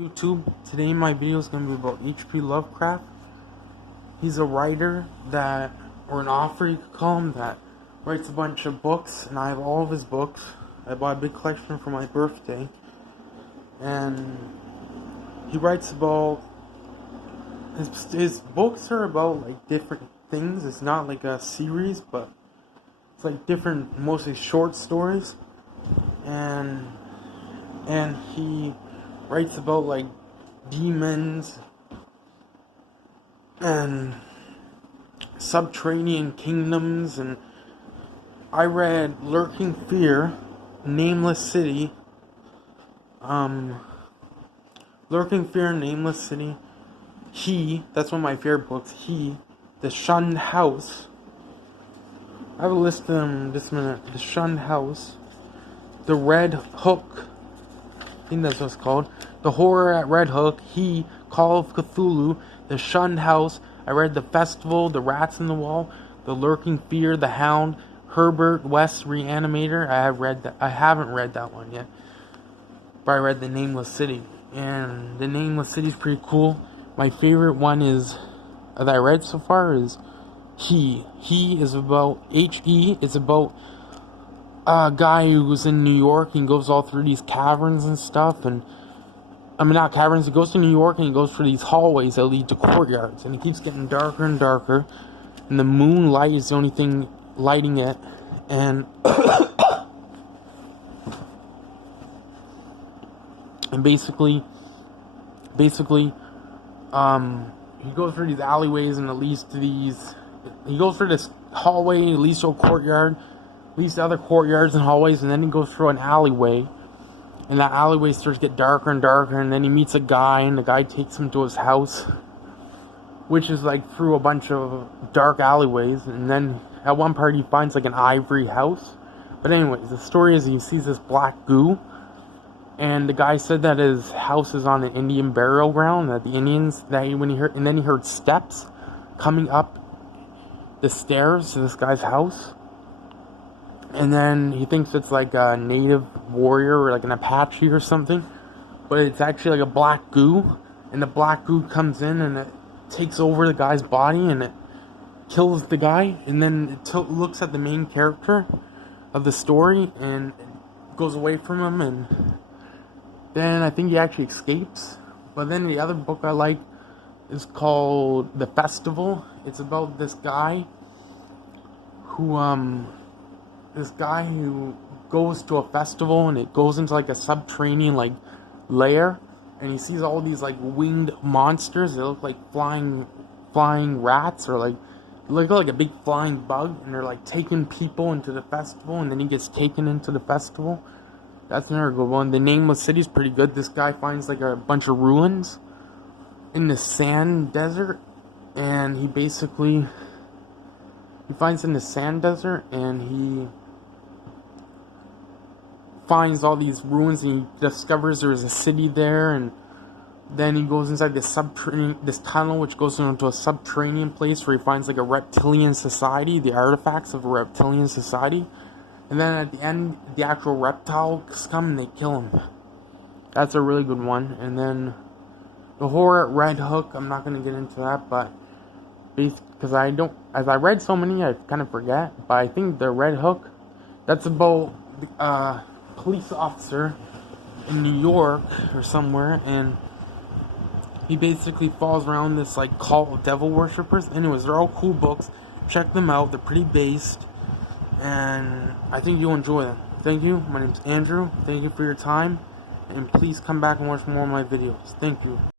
YouTube. Today my video is going to be about H.P. Lovecraft. He's a writer or an author you could call him, that writes a bunch of books, and I have all of his books. I bought a big collection for my birthday, and he writes about, his books are about like different things. It's not like a series, but it's like different, mostly short stories, and he writes about like demons and subterranean kingdoms. And I read Lurking Fear, Nameless City, Lurking Fear, Nameless City, that's one of my favorite books, The Shunned House. I have a list of them this minute. The Shunned House, The Red Hook, I think that's what it's called, The Horror at Red Hook, Call of Cthulhu, The Shunned House. I read The Festival, The Rats in the Wall, The Lurking Fear, The Hound, Herbert West Reanimator. I haven't read that one yet, but I read The Nameless City, and The Nameless City is pretty cool. My favorite one is that I read so far is He is about It's about a guy who's in New York and goes all through these caverns and stuff, and I mean not caverns, he goes to New York and he goes through these hallways that lead to courtyards, and it keeps getting darker and darker, and the moonlight is the only thing lighting it, and basically he goes through these alleyways and it leads to he goes through this hallway and it leads to a courtyard, leads to other courtyards and hallways, and then he goes through an alleyway, and that alleyway starts to get darker and darker, and then he meets a guy, and the guy takes him to his house, which is like through a bunch of dark alleyways, and then at one part he finds like an ivory house. But anyways, the story is he sees this black goo, and the guy said that his house is on an Indian burial ground, that the Indians, and then he heard steps coming up the stairs to this guy's house, and then he thinks it's like a native warrior or like an Apache or something, but it's actually like a black goo, and the black goo comes in and it takes over the guy's body and it kills the guy, and then it looks at the main character of the story and goes away from him, and then I think he actually escapes. But then the other book I like is called The Festival. It's about this guy who goes to a festival, and it goes into like a subterranean like lair, and he sees all these like winged monsters. They look like flying rats, or like a big flying bug, and they're like taking people into the festival, and then he gets taken into the festival. That's another good one. The Nameless City is pretty good. This guy finds like a bunch of ruins in the sand desert, and he finds in the sand desert, and he finds all these ruins, and he discovers there's a city there, and then he goes inside this tunnel, which goes into a subterranean place where he finds like a reptilian society, the artifacts of a reptilian society. And then at the end, the actual reptiles come and they kill him. That's a really good one. And then The Horror at Red Hook, I'm not going to get into that, but because as I read so many, I kind of forget. But I think The Red Hook, that's about a police officer in New York or somewhere, and he basically falls around this like cult of devil worshippers. Anyways, they're all cool books. Check them out. They're pretty based, and I think you'll enjoy them. Thank you. My name's Andrew. Thank you for your time, and please come back and watch more of my videos. Thank you.